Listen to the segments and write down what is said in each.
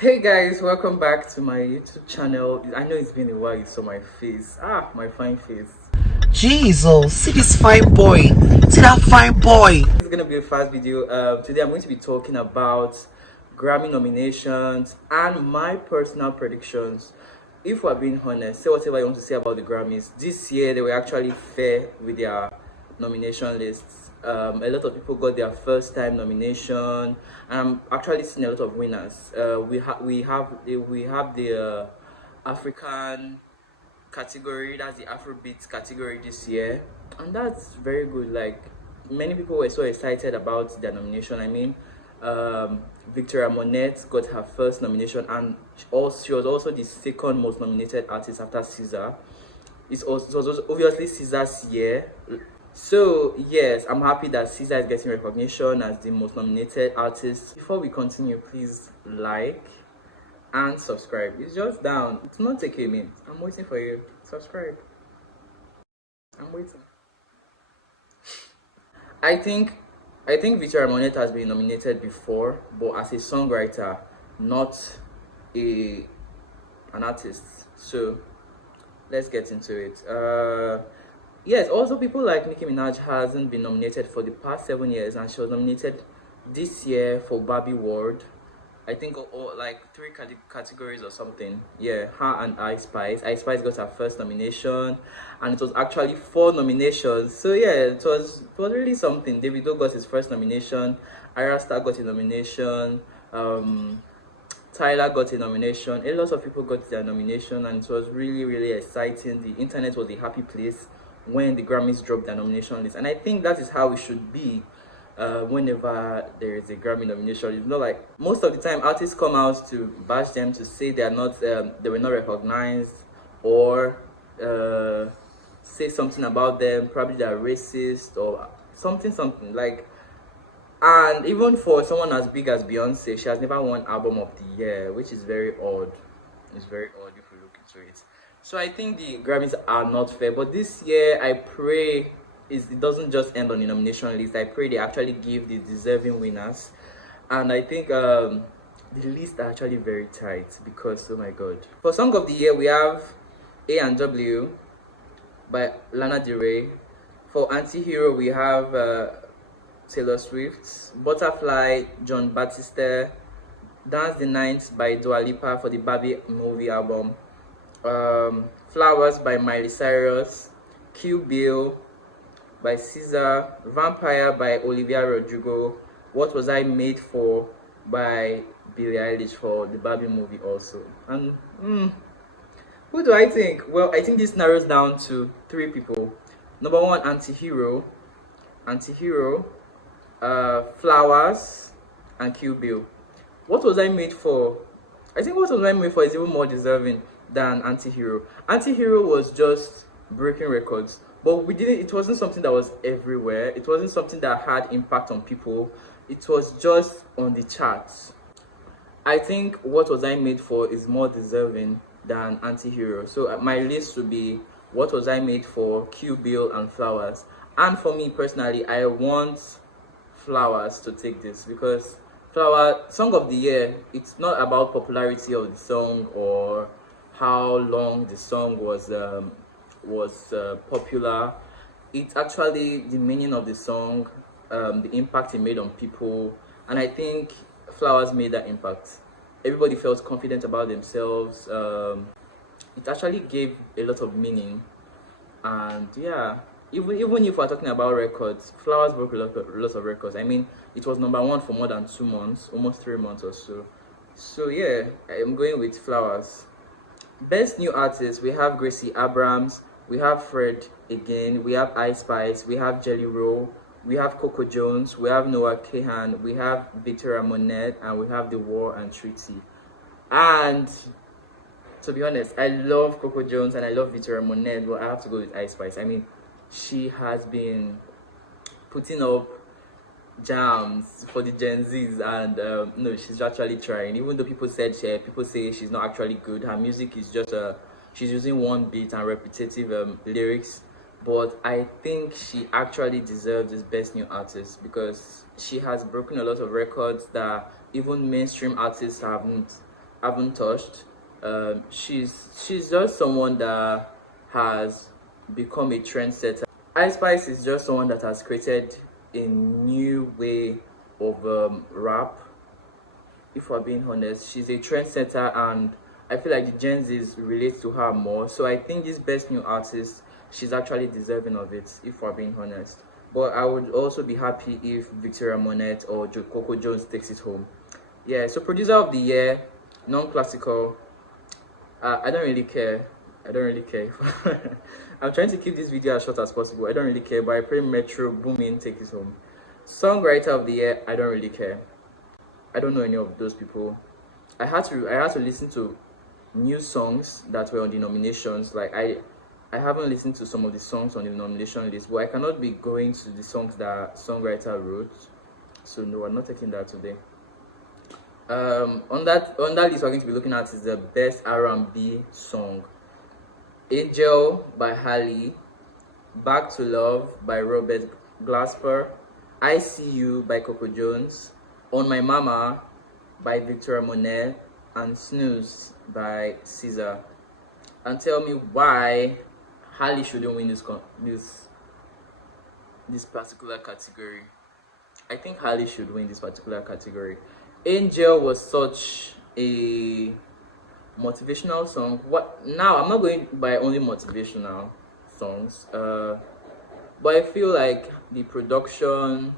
Hey guys, welcome back to my YouTube channel. I know it's been a while you saw my face. My fine face. Jesus, see this fine boy. See that fine boy. It's gonna be a fast video. Today I'm going to be talking about Grammy nominations and my personal predictions. If we're being honest, say whatever you want to say about the Grammys. This year they were actually fair with their nomination lists. A lot of people got their first time nomination, and I'm actually seeing a lot of winners. We have the African category, that's the Afrobeat category this year, and that's very good. Like, many people were so excited about their nomination. I mean, Victoria Monet got her first nomination, and she was also the second most nominated artist after Caesar. It was obviously Caesar's year. So yes, I'm happy that Caesar is getting recognition as the most nominated artist. Before we continue, please like and subscribe. It's just down. It's not take a minute. I'm waiting for you. Subscribe. I'm waiting. I think Victoria Monet has been nominated before, but as a songwriter, not a an artist. So let's get into it. Yes, also people like Nicki Minaj hasn't been nominated for the past 7 years, and she was nominated this year for Barbie World. I think like three categories or something. Yeah, her and Ice Spice. Ice Spice got her first nomination, and it was actually 4 nominations. So yeah, it was really something. Davido got his first nomination. Ira Star got a nomination. Tyler got a nomination. A lot of people got their nomination, and it was really exciting. The internet was a happy place when the Grammys dropped their nomination list, and I think that is how it should be. Whenever there is a Grammy nomination, it's not like most of the time artists come out to bash them, to say they were not recognized, or say something about them, probably they're racist or something like. And even for someone as big as Beyonce, she has never won album of the year, which is very odd. It's very odd if you look into it. So I think the Grammys are not fair, but this year I pray it doesn't just end on the nomination list. I pray they actually give the deserving winners, and I think the lists are actually very tight because, oh my god. For Song of the Year, we have A and W by Lana Del Rey. For Anti-Hero, we have Taylor Swift. Butterfly, John Batiste. Dance the Night by Dua Lipa for the Barbie movie album. Flowers by Miley Cyrus. Kill Bill by Caesar. Vampire by Olivia Rodrigo. What Was I Made For by Billie Eilish for the Barbie movie also. And who do I think? Well, I think this narrows down to 3 people. Number 1, Anti-Hero, Flowers, and Kill Bill. What Was I Made For? I think What Was I Made For is even more deserving than Anti-Hero. Anti-Hero was just breaking records, but it wasn't something that was everywhere. It wasn't something that had impact on people. It was just on the charts. I think What Was I Made For is more deserving than Anti-Hero. So my list would be What Was I Made For, Kill Bill, and Flowers. And for me personally, I want Flowers to take this, because Song of the Year, it's not about popularity of the song or how long the song was popular. It's actually the meaning of the song, the impact it made on people, and I think Flowers made that impact. Everybody felt confident about themselves. It actually gave a lot of meaning, and yeah, even if we're talking about records, Flowers broke lots of records. I mean, it was number 1 for more than 2 months, almost 3 months or so. So yeah, I'm going with Flowers. Best New Artist, we have Gracie Abrams, we have Fred again, we have Ice Spice, we have Jelly Roll, we have Coco Jones, we have Noah Kahan, we have Victoria Monet, and we have The War and Treaty. And to be honest, I love Coco Jones and I love Victoria Monet, but I have to go with Ice Spice. I mean, she has been putting up jams for the Gen Zs, and no, she's actually trying. Even though people say she's not actually good, her music is just she's using one beat and repetitive lyrics. But I think she actually deserves this Best New Artist, because she has broken a lot of records that even mainstream artists haven't. haven't touched. She's just someone that has become a trendsetter. Ice Spice is just someone that has created a new way of rap. If we're being honest, she's a trendsetter, and I feel like the Gen Zs relate to her more. So I think this best new artist, she's actually deserving of it. If we're being honest, but I would also be happy if Victoria Monet or Coco Jones takes it home. Yeah. So producer of the year, non-classical. I don't really care. I don't really care. I'm trying to keep this video as short as possible. I don't really care, but I pray Metro Boomin take it home. Songwriter of the year, I don't really care. I don't know any of those people. I had to listen to new songs that were on the nominations. Like I haven't listened to some of the songs on the nomination list, but I cannot be going to the songs that songwriter wrote. So no, I'm not taking that today. On that list we're going to be looking at is the best R&B song. Angel by Halle, Back to Love by Robert Glasper, I See You by Coco Jones, On My Mama by Victoria Monet, and Snooze by Caesar. And tell me why Halle shouldn't win this particular category. I think Halle should win this particular category. Angel was such a motivational song. What now? I'm not going by only motivational songs, but I feel like the production,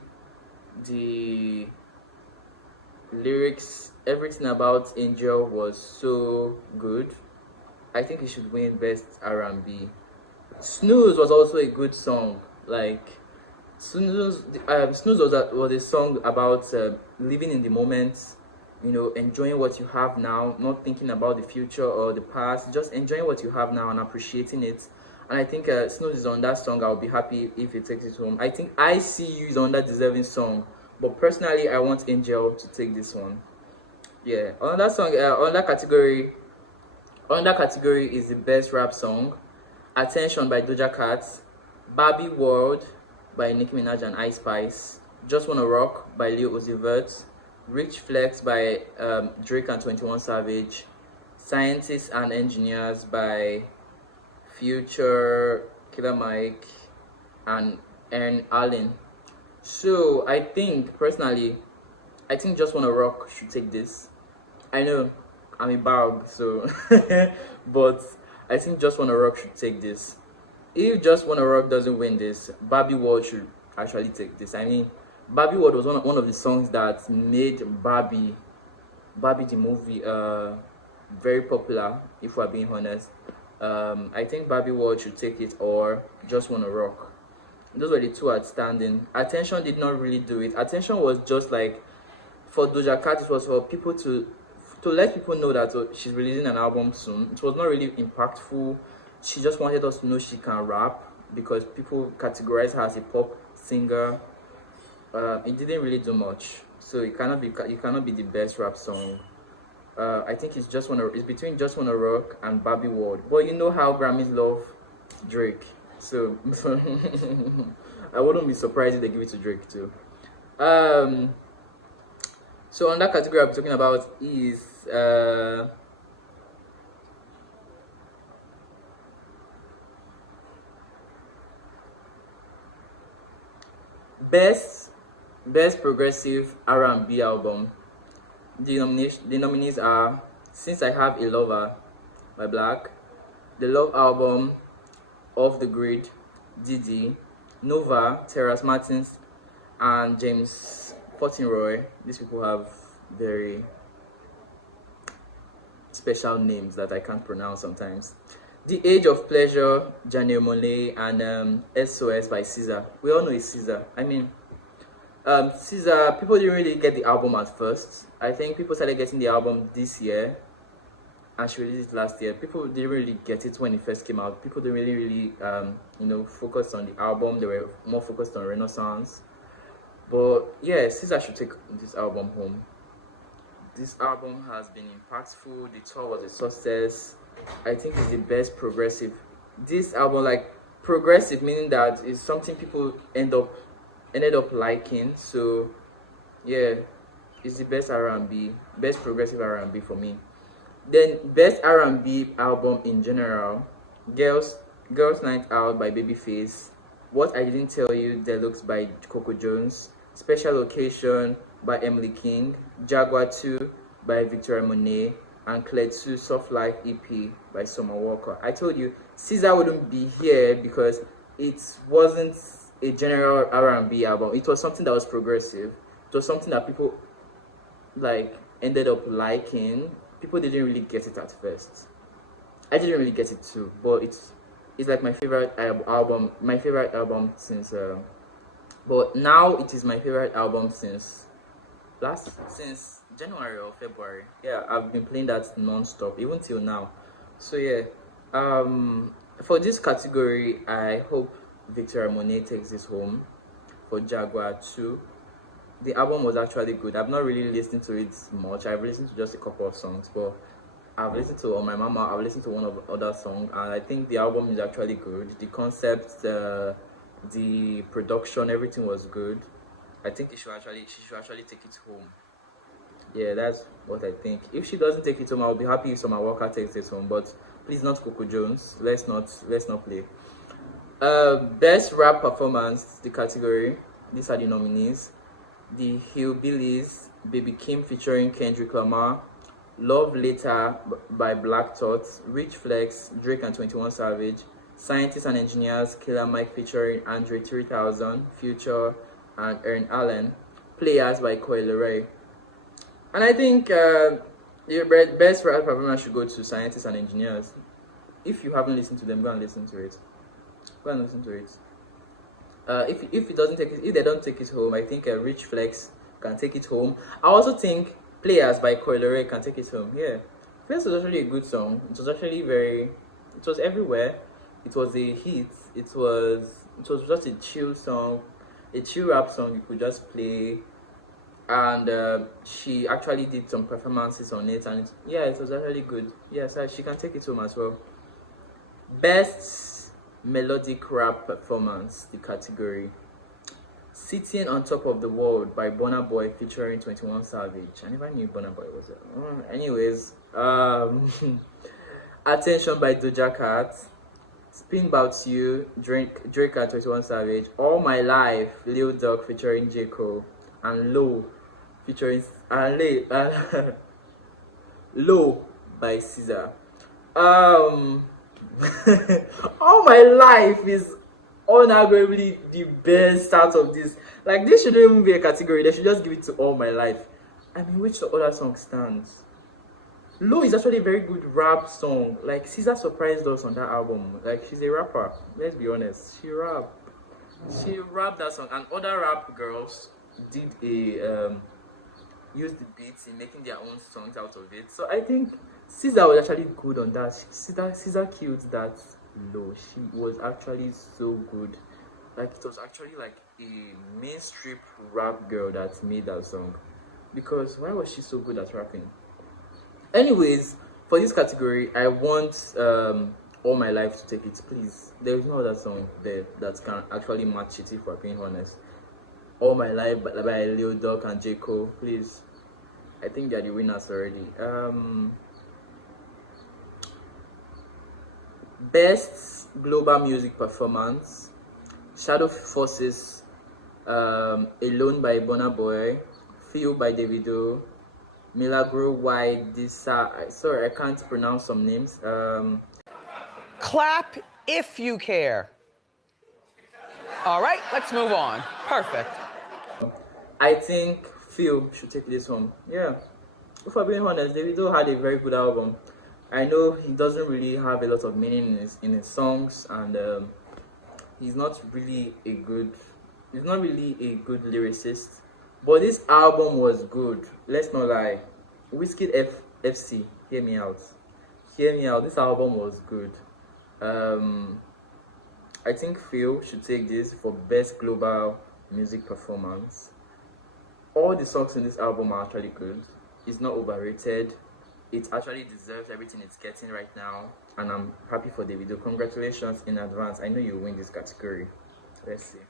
the lyrics, everything about Angel was so good. I think it should win best R&B. Snooze was also a good song. Like Snooze was a song about living in the moment, enjoying what you have now, not thinking about the future or the past, just enjoying what you have now and appreciating it. And I think Snooze is on that song. I'll be happy if it takes it home. I think I See You is on that deserving song, but personally I want Angel to take this one. Yeah, on that song, on that category is the best rap song. Attention by Doja Cat, Barbie World by Nicki Minaj and Ice Spice, Just Wanna Rock by Lil Uzi Vert, Rich Flex by Drake and 21 Savage, Scientists and Engineers by Future, Killer Mike, and Aaron Allen. So I think personally, I think Just Wanna Rock should take this. I know I'm a bag, so but I think Just Wanna Rock should take this. If Just Wanna Rock doesn't win this, Barbie World should actually take this. I mean, Barbie World was one of the songs that made Barbie the movie very popular, if we're being honest. I think Barbie World should take it, or Just Wanna Rock. Those were the two outstanding. Attention did not really do it. Attention was just like, for Doja Cat, it was for people to let people know that she's releasing an album soon. It was not really impactful. She just wanted us to know she can rap, because people categorize her as a pop singer. It didn't really do much, so it cannot be the best rap song. I think it's between Just Wanna Rock and Barbie World. But you know how Grammys love Drake, so I wouldn't be surprised if they give it to Drake too. So on that category I'm talking about is best progressive R&B album. The nominees are Since I Have a Lover by Black, The Love Album, Off the Grid, Diddy, Nova, Terrace Martins, and James Fortinroy. These people have very special names that I can't pronounce sometimes. The Age of Pleasure, Janelle Monáe, and SOS by Caesar. We all know it's Caesar. I mean, Caesar, people didn't really get the album at first. I think people started getting the album this year, and she released it last year. People didn't really get it when it first came out. People didn't really focus on the album. They were more focused on Renaissance. But yeah, Caesar should take this album home. This album has been impactful. The tour was a success. I think it's the best progressive. This album, like, progressive, meaning that it's something people ended up liking. So yeah, it's the best R&B, best progressive R&B for me. Then best R&B album in general, Girls Girls Night Out by Babyface, What I Didn't Tell You Deluxe by Coco Jones, Special Occasion by Emily King, Jaguar 2 by Victoria Monet, and Claire 2 Soft Life EP by Summer Walker. I told you Caesar wouldn't be here because it wasn't a general R&B album. It was something that was progressive. It was something that people like ended up liking. People didn't really get it at first. I didn't really get it too, but it's like my favorite album. My favorite album since. But now it is my favorite album since January or February. Yeah, I've been playing that non-stop even till now. So yeah, for this category, I hope Victoria Monet takes this home for Jaguar 2. The album was actually good. I've not really listened to it much. I've listened to just a couple of songs, but I've listened to On My Mama. I've listened to one of the other songs, and I think the album is actually good. The concept, the production, everything was good. I think she should actually take it home. Yeah, that's what I think. If she doesn't take it home, I'll be happy if Summer Walker takes it home. But please, not Coco Jones. Let's not play. Best rap performance, the category. These are the nominees: The Hillbillies, Baby Kim featuring Kendrick Lamar, Love Later by Black Thought, Rich Flex, Drake and 21 Savage, Scientists and Engineers, Killer Mike featuring Andre 3000, Future and Aaron Allen, Players by Coi Leray. And I think the best rap performance should go to Scientists and Engineers. If you haven't listened to them, go and listen to it. Go and listen to it. If it doesn't take it, if they don't take it home, I think Rich Flex can take it home. I also think Players by Coi Leray can take it home. Yeah, Flex was actually a good song. It was actually it was everywhere. It was a hit. It was just a chill song, a chill rap song you could just play. And she actually did some performances on it, and yeah, it was actually good. Yeah, so she can take it home as well. Best melodic rap performance, the category: Sitting on Top of the World by Burna Boy featuring 21 Savage. I never knew Burna Boy was there. Anyways, Attention by Doja Cat, Spin About You, Drake and 21 Savage, All My Life, Lil Durk featuring J. Cole, and Low featuring Low by Caesar. All My Life is unarguably the best out of this. Like, this shouldn't even be a category. They should just give it to All My Life. I mean, which other song stands? Low is actually a very good rap song. Like, Caesar surprised us on that album. Like, she's a rapper. Let's be honest. She rapped that song, and other rap girls did used the beats in making their own songs out of it. So I think Caesar was actually good on that. Caesar killed that Low. She was actually so good. Like, it was actually like a mainstream rap girl that made that song. Because why was she so good at rapping? Anyways, for this category, I want All My Life to take it, please. There is no other song there that can actually match it, if we're being honest. All My Life by Lil Durk and J. Cole, please. I think they're the winners already. Best Global Music Performance: Shadow Forces, Alone by Burna Boy, Feel by Davido, Milagro Y Disa. Sorry, I can't pronounce some names. Clap if you care. All right, let's move on. Perfect. I think Phil should take this home. Yeah, if I'm being honest, Davido had a very good album. I know he doesn't really have a lot of meaning in his songs, and he's not really a good lyricist. But this album was good. Let's not lie. Whiskey FC, hear me out. Hear me out. This album was good. I think Phil should take this for best global music performance. All the songs in this album are actually good. It's not overrated. It actually deserves everything it's getting right now, and I'm happy for Davido. Congratulations in advance. I know you'll win this category. Let's see.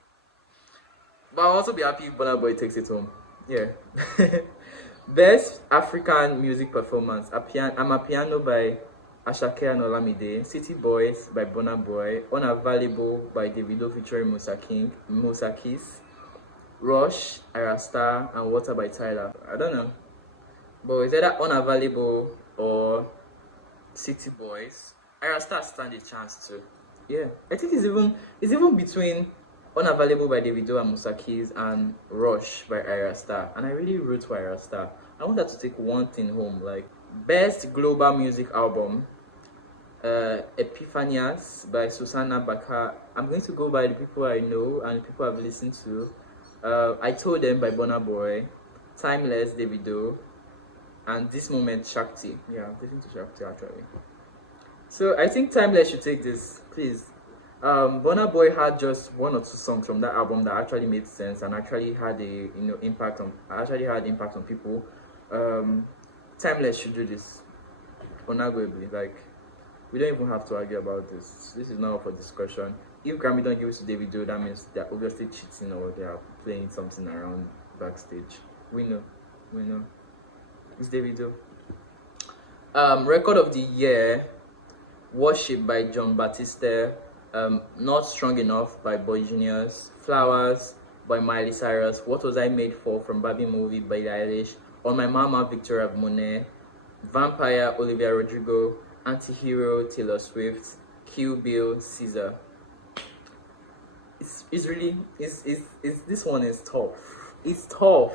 But I'll also be happy if Burna Boy takes it home. Yeah. Best African music performance: I'm a Piano by Ashake and Olamide, City Boys by Burna Boy, Unavailable by Davido featuring Musa Keys, Rush, Ira Star, and Water by Tyler. I don't know, but it's either Unavailable or City Boys. Ira Star stand a chance too. Yeah, I think it's even between Unavailable by Davido and Musa Keys and Rush by Ira Star, and I really root for Ira Star. I want her to take one thing home, like best global music album. Epiphanias by Susanna Baka. I'm going to go by the people I know and people I've listened to. I Told Them by Burna Boy, Timeless Davido, and This Moment Shakti. Yeah, I'm listening to Shakti actually. So I think Timeless should take this, please. Burna Boy had just one or two songs from that album that actually made sense and actually had a impact on people. Timeless should do this unarguably. Like, we don't even have to argue about this. This is not up for discussion. If Grammy don't give it to Davido, that means they're obviously cheating or they are playing something around backstage. We know. It's Davido. Record of the year: Worship by John Batiste, Not Strong Enough by Boy Genius, Flowers by Miley Cyrus, What Was I Made For from Barbie Movie by Billie Eilish, On My Mama Victoria Monet, Vampire Olivia Rodrigo, Antihero Taylor Swift, Kill Bill Caesar. It's this one is tough. It's tough,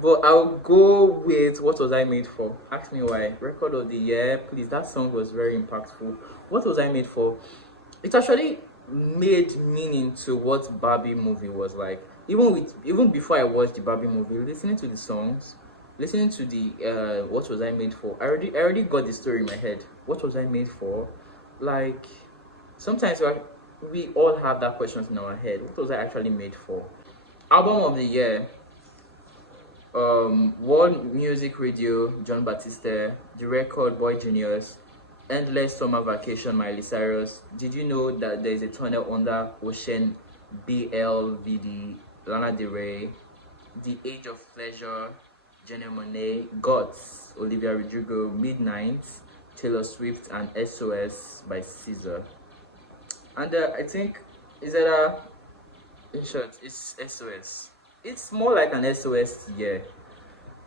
but I'll go with What Was I Made For. Ask me why. Record of the year, please. That song was very impactful. What Was I Made For? It actually made meaning to what Barbie movie was like. Even before I watched the Barbie movie, listening to the songs, listening to the What Was I Made For, I already got the story in my head. What was I made for? Like, sometimes we all have that question in our head. What was I actually made for? Album of the year: World Music Radio, John Batiste, The Record, Boy Genius, Endless Summer Vacation, Miley Cyrus, Did You Know That There's a Tunnel Under Ocean, BLVD, Lana Del Rey, The Age of Pleasure, Janelle Monáe, Guts, Olivia Rodrigo, Midnight, Taylor Swift, and SOS by Caesar. And I think, in short, it's SOS. It's more like an SOS year.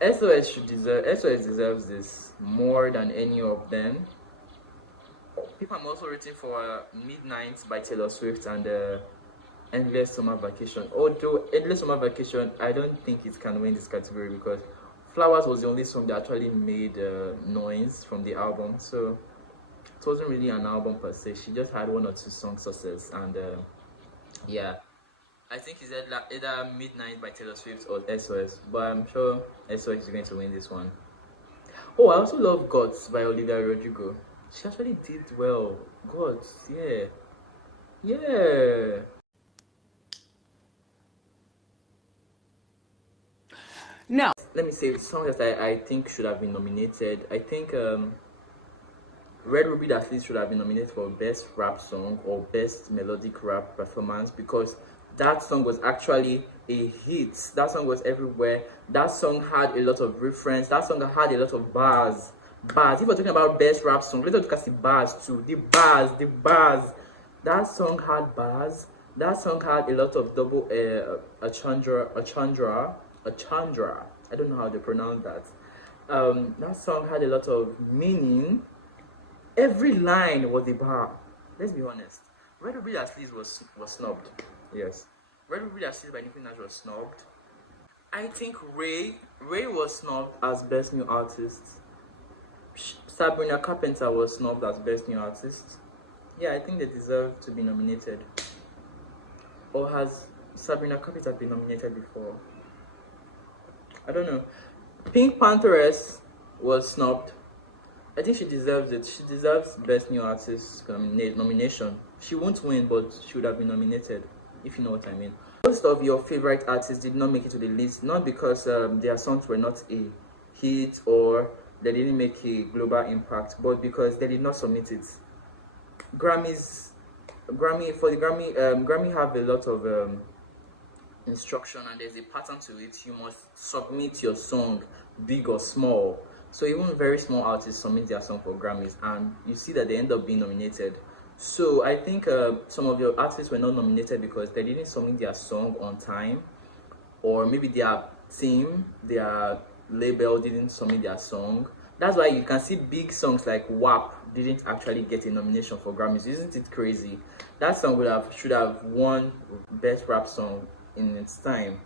SOS deserves this more than any of them. People, I'm also rooting for Midnight by Taylor Swift and Endless Summer Vacation. Although Endless Summer Vacation, I don't think it can win this category because Flowers was the only song that actually made noise from the album. So it wasn't really an album per se. She just had one or two song success, and yeah. I think it's either Midnight by Taylor Swift or SOS, but I'm sure SOS is going to win this one. Oh, I also love Guts by Olivia Rodrigo. She actually did well. Guts, yeah. No. Let me say the songs that I think should have been nominated. I think Red Ruby at least should have been nominated for Best Rap Song or Best Melodic Rap Performance because that song was actually a hit. That song was everywhere. That song had a lot of reference. That song had a lot of bars. If we're talking about best rap song, let's look at the bars too. The bars. That song had bars. That song had a lot of double a chandra. I don't know how they pronounce that. That song had a lot of meaning. Every line was a bar. Let's be honest. Red Ruby at least was snubbed. Yes. Red Ruby at least by Nicki Minaj was snubbed. I think Ray was snubbed as Best New Artist. Sabrina Carpenter was snubbed as Best New Artist. Yeah, I think they deserve to be nominated. Or has Sabrina Carpenter been nominated before? I don't know. Pink Pantheress was snubbed. I think she deserves it. She deserves Best New Artist nomination. She won't win, but she would have been nominated, if you know what I mean. Most of your favorite artists did not make it to the list, not because their songs were not a hit or they didn't make a global impact, but because they did not submit it. Grammy have a lot of instruction and there's a pattern to it. You must submit your song, big or small. So even very small artists submit their song for Grammys, and you see that they end up being nominated. So I think some of your artists were not nominated because they didn't submit their song on time, or maybe their team, their label didn't submit their song. That's why you can see big songs like WAP didn't actually get a nomination for Grammys. Isn't it crazy? That song should have won best rap song in its time.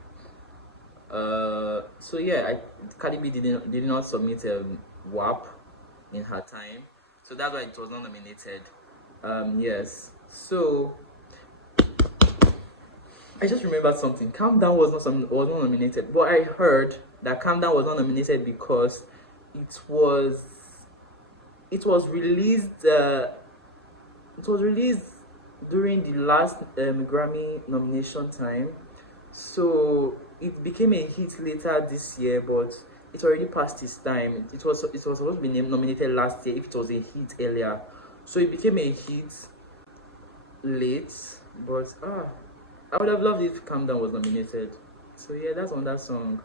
So yeah, Cardi B did not submit a WAP in her time, so that's why it was not nominated. Yes. So I just remembered something. Calm Down was not nominated, but I heard that Calm Down was not nominated because it was released. It was released during the last Grammy nomination time, so it became a hit later this year. But it's already past its time. It was supposed to be nominated last year if it was a hit earlier, so it became a hit late. But I would have loved if Calm Down was nominated. So yeah, that's on that song.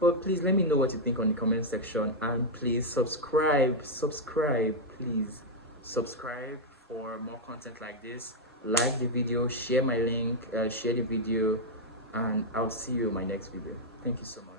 But please let me know what you think on the comment section, and please subscribe, please subscribe for more content like this. Like the video, share my link, share the video, and I'll see you in my next video. Thank you so much.